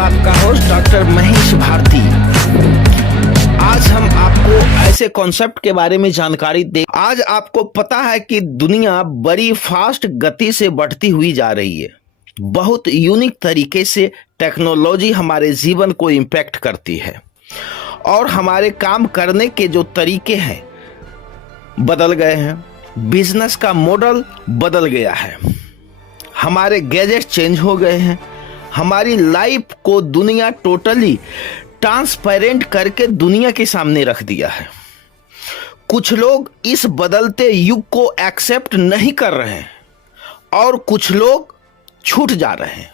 आपका host doctor Mahesh Bharti. आज हम आपको ऐसे कॉन्सेप्ट के बारे में जानकारी दे। आज आपको पता है कि दुनिया बड़ी फास्ट गति से बढ़ती हुई जा रही है। बहुत यूनिक तरीके से टेक्नोलॉजी हमारे जीवन को इम्पैक्ट करती है और हमारे काम करने के जो तरीके हैं बदल गए हैं। बिजनेस का मॉडल बदल गया है, हमारे गैजेट चेंज हो गए हैं, हमारी लाइफ को दुनिया टोटली ट्रांसपेरेंट करके दुनिया के सामने रख दिया है। कुछ लोग इस बदलते युग को एक्सेप्ट नहीं कर रहे हैं और कुछ लोग छूट जा रहे हैं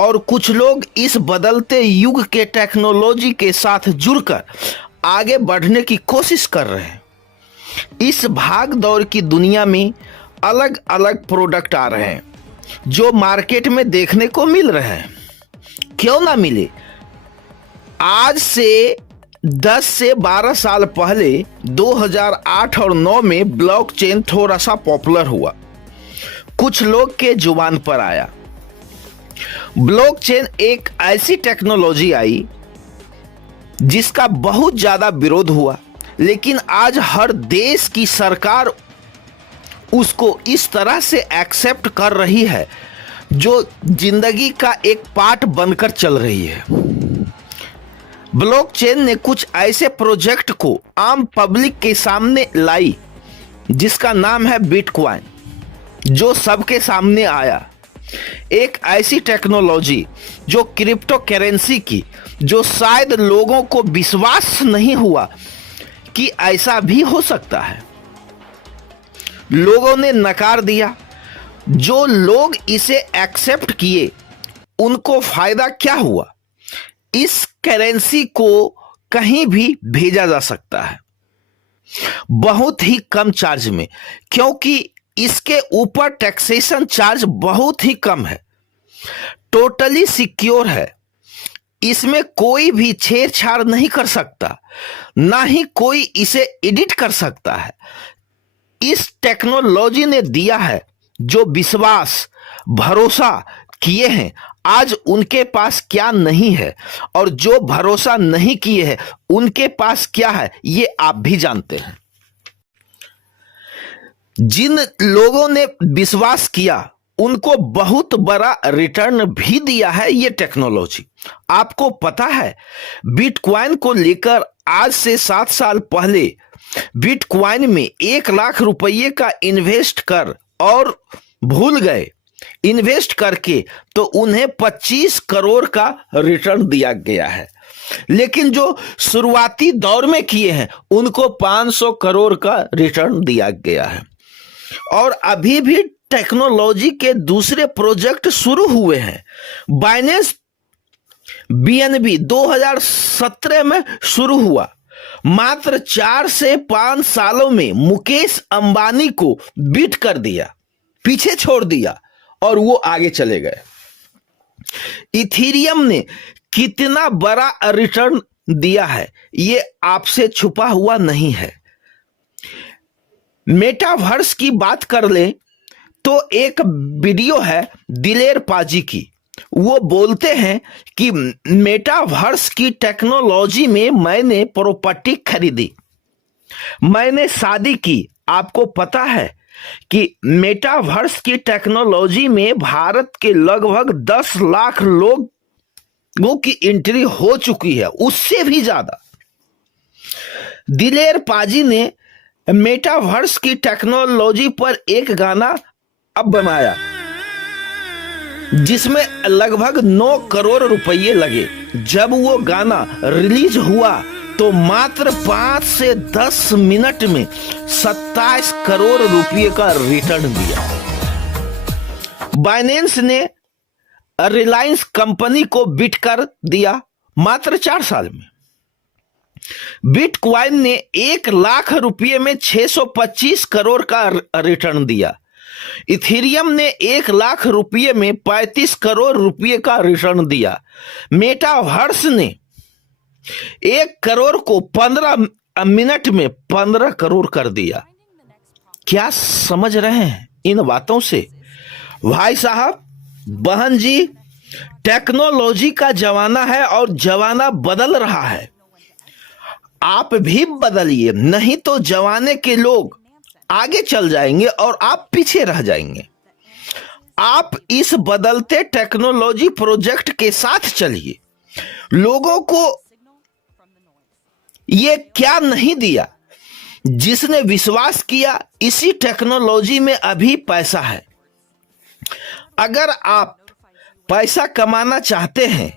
और कुछ लोग इस बदलते युग के टेक्नोलॉजी के साथ जुड़कर आगे बढ़ने की कोशिश कर रहे हैं। इस भाग दौड़ की दुनिया में अलग अलग प्रोडक्ट आ रहे हैं जो मार्केट में देखने को मिल रहे हैं। क्यों ना मिले? आज से 10 से 12 साल पहले 2008 और 9 में ब्लॉकचेन थोड़ा सा पॉपुलर हुआ, कुछ लोग के जुबान पर आया। ब्लॉकचेन एक ऐसी टेक्नोलॉजी आई जिसका बहुत ज्यादा विरोध हुआ, लेकिन आज हर देश की सरकार उसको इस तरह से एक्सेप्ट कर रही है जो जिंदगी का एक पार्ट बनकर चल रही है। ब्लॉकचेन ने कुछ ऐसे प्रोजेक्ट को आम पब्लिक के सामने लाई जिसका नाम है बिटकॉइन, जो सबके सामने आया। एक ऐसी टेक्नोलॉजी जो क्रिप्टो करेंसी की, जो शायद लोगों को विश्वास नहीं हुआ कि ऐसा भी हो सकता है। लोगों ने नकार दिया। जो लोग इसे एक्सेप्ट किए उनको फायदा क्या हुआ? इस करेंसी को कहीं भी भेजा जा सकता है बहुत ही कम चार्ज में, क्योंकि इसके ऊपर टैक्सेशन चार्ज बहुत ही कम है। टोटली सिक्योर है, इसमें कोई भी छेड़छाड़ नहीं कर सकता, ना ही कोई इसे एडिट कर सकता है। इस टेक्नोलॉजी ने दिया है जो विश्वास, भरोसा किए हैं, आज उनके पास क्या नहीं है, और जो भरोसा नहीं किए हैं उनके पास क्या है ये आप भी जानते हैं। जिन लोगों ने विश्वास किया उनको बहुत बड़ा रिटर्न भी दिया है ये टेक्नोलॉजी। आपको पता है, बिटकॉइन को लेकर आज से 7 साल पहले बिटकॉइन में 1 लाख रुपये का इन्वेस्ट कर और भूल गए। इन्वेस्ट करके तो उन्हें 25 करोड़ का रिटर्न दिया गया है, लेकिन जो शुरुआती दौर में किए हैं उनको 500 करोड़ का रिटर्न दिया गया है। और अभी भी टेक्नोलॉजी के दूसरे प्रोजेक्ट शुरू हुए हैं। बाइनेंस बीएनबी 2017 में शुरू हुआ। मात्र 4 से 5 सालों में मुकेश अंबानी को बीट कर दिया, पीछे छोड़ दिया और वो आगे चले गए। इथेरियम ने कितना बड़ा रिटर्न दिया है ये आपसे छुपा हुआ नहीं है। मेटावर्स की बात कर ले तो एक वीडियो है दिलेर पाजी की। वो बोलते हैं कि मेटावर्स की टेक्नोलॉजी में मैंने प्रॉपर्टी खरीदी, मैंने शादी की। आपको पता है कि मेटावर्स की टेक्नोलॉजी में भारत के लगभग 10 लाख लोगों की एंट्री हो चुकी है, उससे भी ज्यादा। दिलेर पाजी ने मेटावर्स की टेक्नोलॉजी पर एक गाना अब बनाया जिसमें लगभग 9 करोड़ रुपए लगे। जब वो गाना रिलीज हुआ तो मात्र 5 से 10 मिनट में 27 करोड़ रुपए का रिटर्न दिया। बाइनेंस ने रिलायंस कंपनी को बीट कर दिया मात्र 4 साल में। बिटकॉइन ने 1 लाख रुपए में 625 करोड़ का रिटर्न दिया। इथेरियम ने 1 लाख रुपए में 35 करोड़ रुपए का रिटर्न दिया। मेटावर्स ने 1 करोड़ को 15 मिनट में 15 करोड़ कर दिया। क्या समझ रहे हैं इन बातों से? भाई साहब, बहन जी, टेक्नोलॉजी का जमाना है और जमाना बदल रहा है। आप भी बदलिए, नहीं तो जमाने के लोग आगे चल जाएंगे और आप पीछे रह जाएंगे। आप इस बदलते टेक्नोलॉजी प्रोजेक्ट के साथ चलिए। लोगों को ये क्या नहीं दिया, जिसने विश्वास किया इसी टेक्नोलॉजी में अभी पैसा है। अगर आप पैसा कमाना चाहते हैं,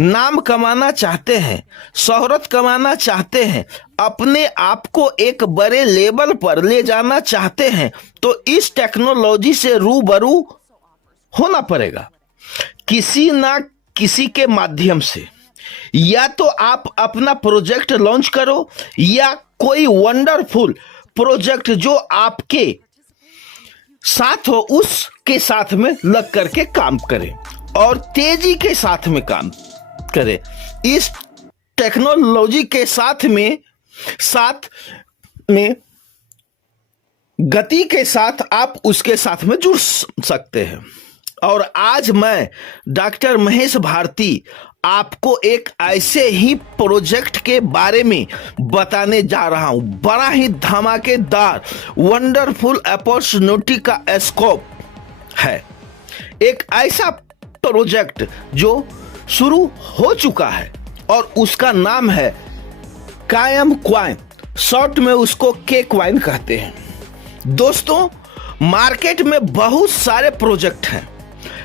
नाम कमाना चाहते हैं, शोहरत कमाना चाहते हैं, अपने आप को एक बड़े लेवल पर ले जाना चाहते हैं, तो इस टेक्नोलॉजी से रूबरू होना पड़ेगा किसी ना किसी के माध्यम से। या तो आप अपना प्रोजेक्ट लॉन्च करो, या कोई वंडरफुल प्रोजेक्ट जो आपके साथ हो उसके साथ में लग करके काम करें और तेजी के साथ में काम करें। इस टेक्नोलॉजी के साथ में गति के साथ आप उसके साथ में जुड़ सकते हैं। और आज मैं डॉक्टर महेश भारती आपको एक ऐसे ही प्रोजेक्ट के बारे में बताने जा रहा हूं। बड़ा ही धमाकेदार वंडरफुल अपॉर्चुनिटी का स्कोप है। एक ऐसा प्रोजेक्ट जो शुरू हो चुका है और उसका नाम है कायम कॉइन, शॉर्ट में उसको के कॉइन कहते हैं। दोस्तों, मार्केट में बहुत सारे प्रोजेक्ट हैं,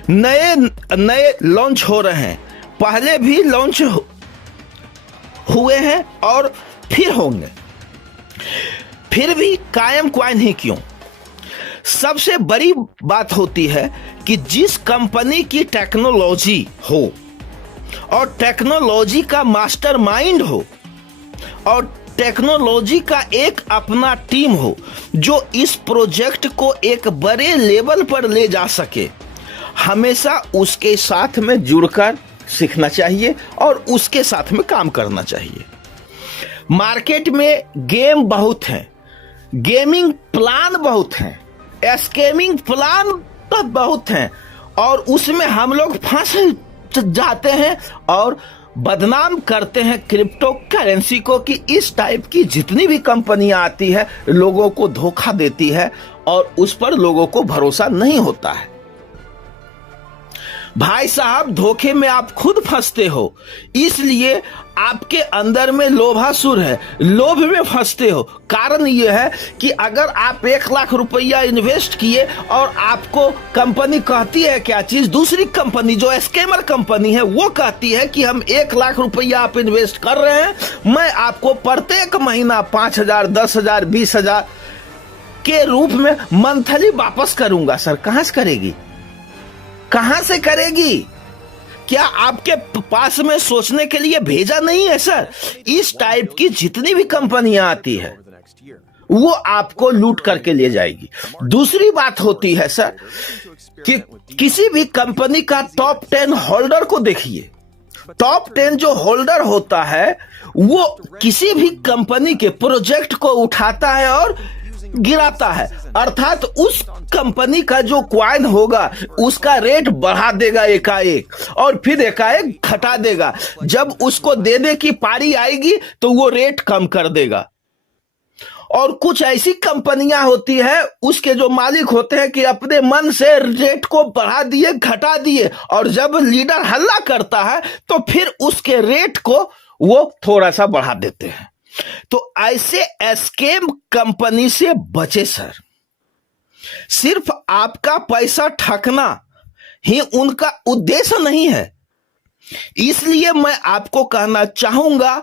नए लॉन्च हो रहे हैं, पहले भी लॉन्च हुए हैं और फिर होंगे। फिर भी कायम कॉइन ही क्यों? सबसे बड़ी बात होती है कि जिस कंपनी की टेक्नोलॉजी हो और टेक्नोलॉजी का मास्टरमाइंड हो और टेक्नोलॉजी का एक अपना टीम हो जो इस प्रोजेक्ट को एक बड़े लेवल पर ले जा सके, हमेशा उसके साथ में जुड़कर सीखना चाहिए और उसके साथ में काम करना चाहिए। मार्केट में गेम बहुत हैं, गेमिंग प्लान बहुत हैं, स्कैमिंग प्लान बहुत हैं और उसमें हम लोग फंस जाते हैं और बदनाम करते हैं क्रिप्टो करेंसी को कि इस टाइप की जितनी भी कंपनियां आती है लोगों को धोखा देती है और उस पर लोगों को भरोसा नहीं होता है। भाई साहब, धोखे में आप खुद फंसते हो, इसलिए आपके अंदर में लोभासुर है, लोभ में फंसते हो। कारण यह है कि अगर आप 1 लाख रुपया इन्वेस्ट किए और आपको कंपनी कहती है क्या चीज, दूसरी कंपनी जो स्कैमर कंपनी है वो कहती है कि हम 1 लाख रुपया आप इन्वेस्ट कर रहे हैं, मैं आपको प्रत्येक महीना 5,000, 10,000, 20,000 के रूप में मंथली वापस करूंगा। सर, कहां से करेगी, कहां से करेगी? क्या आपके पास में सोचने के लिए भेजा नहीं है? सर, इस टाइप की जितनी भी कंपनियां आती है वो आपको लूट करके ले जाएगी। दूसरी बात होती है सर कि किसी भी कंपनी का टॉप 10 होल्डर को देखिए। टॉप 10 जो होल्डर होता है वो किसी भी कंपनी के प्रोजेक्ट को उठाता है और गिराता है, अर्थात उस कंपनी का जो क्वाइन होगा उसका रेट बढ़ा देगा एकाएक और फिर एकाएक घटा देगा। जब उसको देने की पारी आएगी तो वो रेट कम कर देगा। और कुछ ऐसी कंपनियां होती है उसके जो मालिक होते हैं कि अपने मन से रेट को बढ़ा दिए, घटा दिए, और जब लीडर हल्ला करता है तो फिर उसके रेट को वो थोड़ा सा बढ़ा देते हैं। तो ऐसे स्कैम कंपनी से बचे सर। सिर्फ आपका पैसा ठगना ही उनका उद्देश्य नहीं है। इसलिए मैं आपको कहना चाहूंगा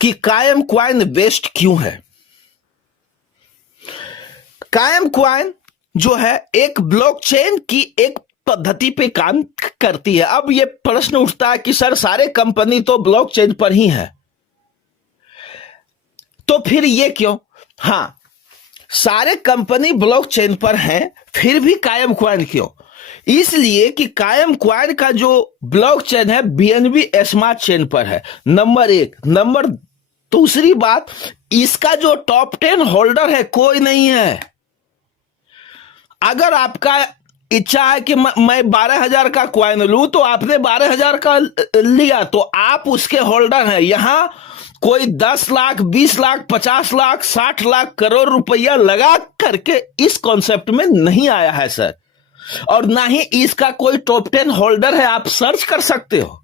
कि कायम कॉइन बेस्ट क्यों है। कायम कॉइन जो है एक ब्लॉकचेन की एक पद्धति पे काम करती है। अब ये प्रश्न उठता है कि सर सारे कंपनी तो ब्लॉकचेन पर ही है, तो फिर ये क्यों? हाँ, सारे कंपनी ब्लॉकचेन पर हैं, फिर भी कायम कॉइन क्यों? इसलिए कि कायम कॉइन का जो ब्लॉकचेन है बीएनबी स्मार्ट चेन पर है, नंबर 1। नंबर दूसरी बात, इसका जो टॉप 10 होल्डर है कोई नहीं है। अगर आपका इच्छा है कि मैं 12,000 का कॉइन लूं, तो आपने 12,000 का लिया तो आप उसके होल्डर हैं। यहां कोई 10 लाख, 20 लाख, 50 लाख, 60 लाख, करोड़ रुपया लगा करके इस कॉन्सेप्ट में नहीं आया है सर, और ना ही इसका कोई टॉप 10 होल्डर है। आप सर्च कर सकते हो।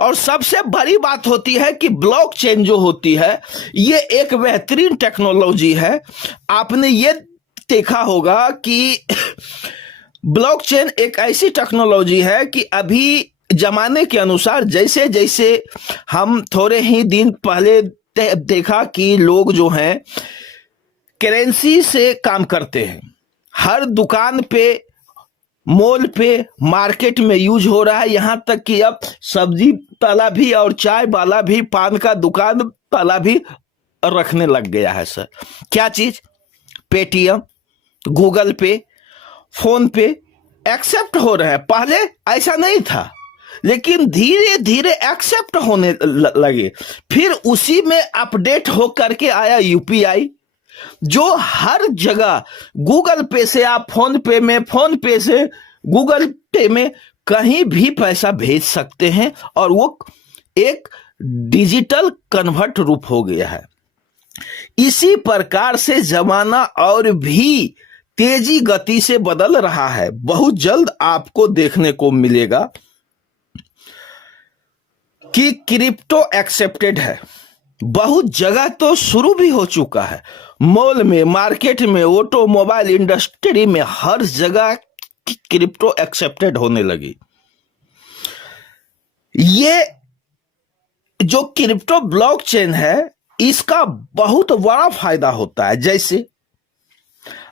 और सबसे बड़ी बात होती है कि ब्लॉकचेन जो होती है, ये एक बेहतरीन टेक्नोलॉजी है। आपने ये देखा होगा कि ब्लॉकचेन एक ऐसी टेक्नोलॉजी है कि अभी जमाने के अनुसार, जैसे जैसे हम थोड़े ही दिन पहले देखा कि लोग जो हैं करेंसी से काम करते हैं, हर दुकान पे, मॉल पे, मार्केट में यूज हो रहा है। यहां तक कि अब सब्जी वाला भी और चाय वाला भी, पान का दुकान वाला भी रखने लग गया है सर। क्या चीज? पेटीएम, गूगल पे, फोन पे एक्सेप्ट हो रहे हैं। पहले ऐसा नहीं था, लेकिन धीरे धीरे एक्सेप्ट होने लगे। फिर उसी में अपडेट हो करके आया यूपीआई, जो हर जगह गूगल पे से आप फोन पे में, फोन पे से गूगल पे में कहीं भी पैसा भेज सकते हैं, और वो एक डिजिटल कन्वर्ट रूप हो गया है। इसी प्रकार से जमाना और भी तेजी गति से बदल रहा है। बहुत जल्द आपको देखने को मिलेगा कि क्रिप्टो एक्सेप्टेड है। बहुत जगह तो शुरू भी हो चुका है, मॉल में, मार्केट में, ऑटोमोबाइल इंडस्ट्री में, हर जगह क्रिप्टो एक्सेप्टेड होने लगी। ये जो क्रिप्टो ब्लॉकचेन है, इसका बहुत बड़ा फायदा होता है। जैसे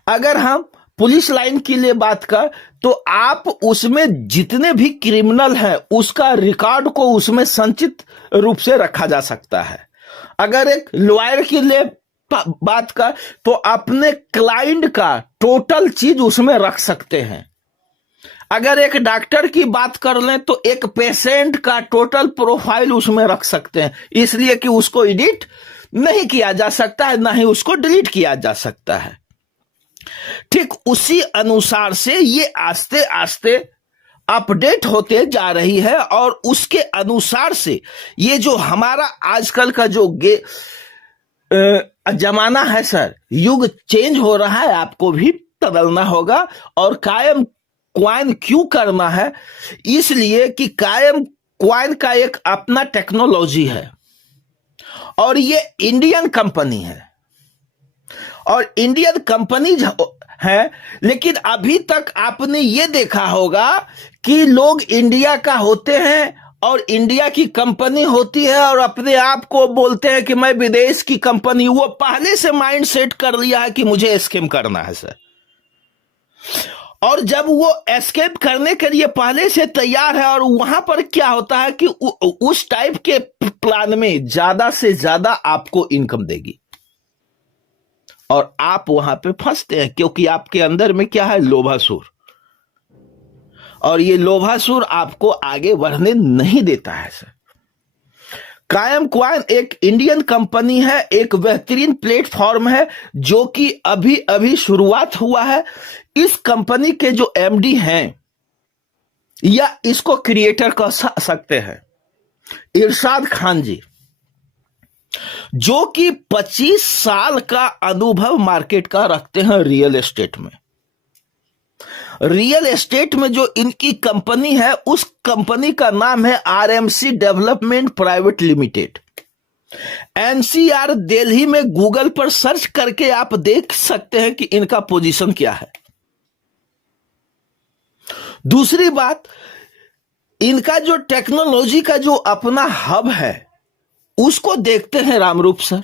अगर हम पुलिस लाइन के लिए बात कर, तो आप उसमें जितने भी क्रिमिनल हैं उसका रिकॉर्ड को उसमें संचित रूप से रखा जा सकता है। अगर एक लॉयर के लिए बात कर, तो अपने क्लाइंट का टोटल चीज उसमें रख सकते हैं। अगर एक डॉक्टर की बात कर लें, तो एक पेशेंट का टोटल प्रोफाइल उसमें रख सकते हैं, इसलिए कि उसको एडिट नहीं किया जा सकता है, ना ही उसको डिलीट किया जा सकता है। ठीक उसी अनुसार से ये आस्ते आस्ते अपडेट होते जा रही है, और उसके अनुसार से ये जो हमारा आजकल का जो जमाना है सर, युग चेंज हो रहा है। आपको भी बदलना होगा। और कायम क्वाइन क्यों करना है? इसलिए कि कायम क्वाइन का एक अपना टेक्नोलॉजी है, और ये इंडियन कंपनी है, और इंडियन कंपनी है। लेकिन अभी तक आपने ये देखा होगा कि लोग इंडिया का होते हैं और इंडिया की कंपनी होती है, और अपने आप को बोलते हैं कि मैं विदेश की कंपनी। वो पहले से माइंड सेट कर लिया है कि मुझे एस्केप करना है सर, और जब वो एस्केप करने के लिए पहले से तैयार है, और वहां पर क्या होता है कि उस टाइप के प्लान में ज्यादा से ज्यादा आपको इनकम देगी, और आप वहां पे फंसते हैं, क्योंकि आपके अंदर में क्या है? लोभासुर। और ये लोभासुर आपको आगे बढ़ने नहीं देता है सर। कायम क्वाइन एक इंडियन कंपनी है, एक बेहतरीन प्लेटफॉर्म है, जो कि अभी अभी शुरुआत हुआ है। इस कंपनी के जो एमडी हैं, या इसको क्रिएटर कह सकते हैं, इरशाद खान जी, जो कि 25 साल का अनुभव मार्केट का रखते हैं रियल एस्टेट में। रियल एस्टेट में जो इनकी कंपनी है, उस कंपनी का नाम है RMC development private limited. NCR Delhi में गूगल पर सर्च करके आप देख सकते हैं कि इनका पोजीशन क्या है। दूसरी बात, इनका जो टेक्नोलॉजी का जो अपना हब है, उसको देखते हैं रामरूप सर,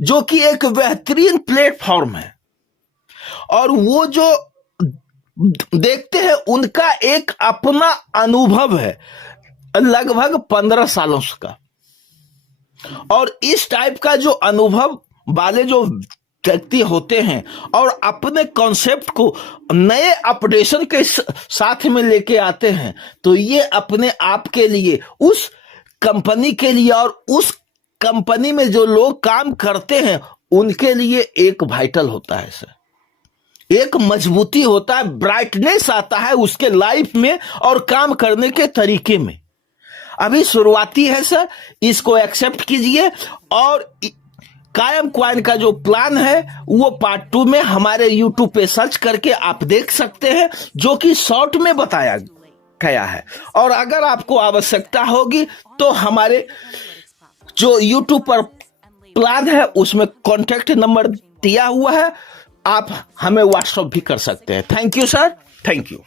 जो कि एक बेहतरीन प्लेटफॉर्म है। और वो जो देखते हैं, उनका एक अपना अनुभव है लगभग 15 सालों का। और इस टाइप का जो अनुभव वाले जो व्यक्ति होते हैं, और अपने कॉन्सेप्ट को नए अपडेशन के साथ में लेके आते हैं, तो ये अपने आप के लिए, उस कंपनी के लिए, और उस कंपनी में जो लोग काम करते हैं, उनके लिए एक वाइटल होता है सर। एक मजबूती होता है, ब्राइटनेस आता है उसके लाइफ में और काम करने के तरीके में। अभी शुरुआती है सर, इसको एक्सेप्ट कीजिए और कायम क्वाइन का जो प्लान है वो पार्ट 2 में हमारे YouTube पे सर्च करके आप देख सकते हैं, जो कि शॉर्ट में बताया गया है। और अगर आपको आवश्यकता होगी तो हमारे जो YouTube पर प्लान है उसमें कॉन्टेक्ट नंबर दिया हुआ है, आप हमें व्हाट्सएप भी कर सकते हैं। Thank you sir, thank you.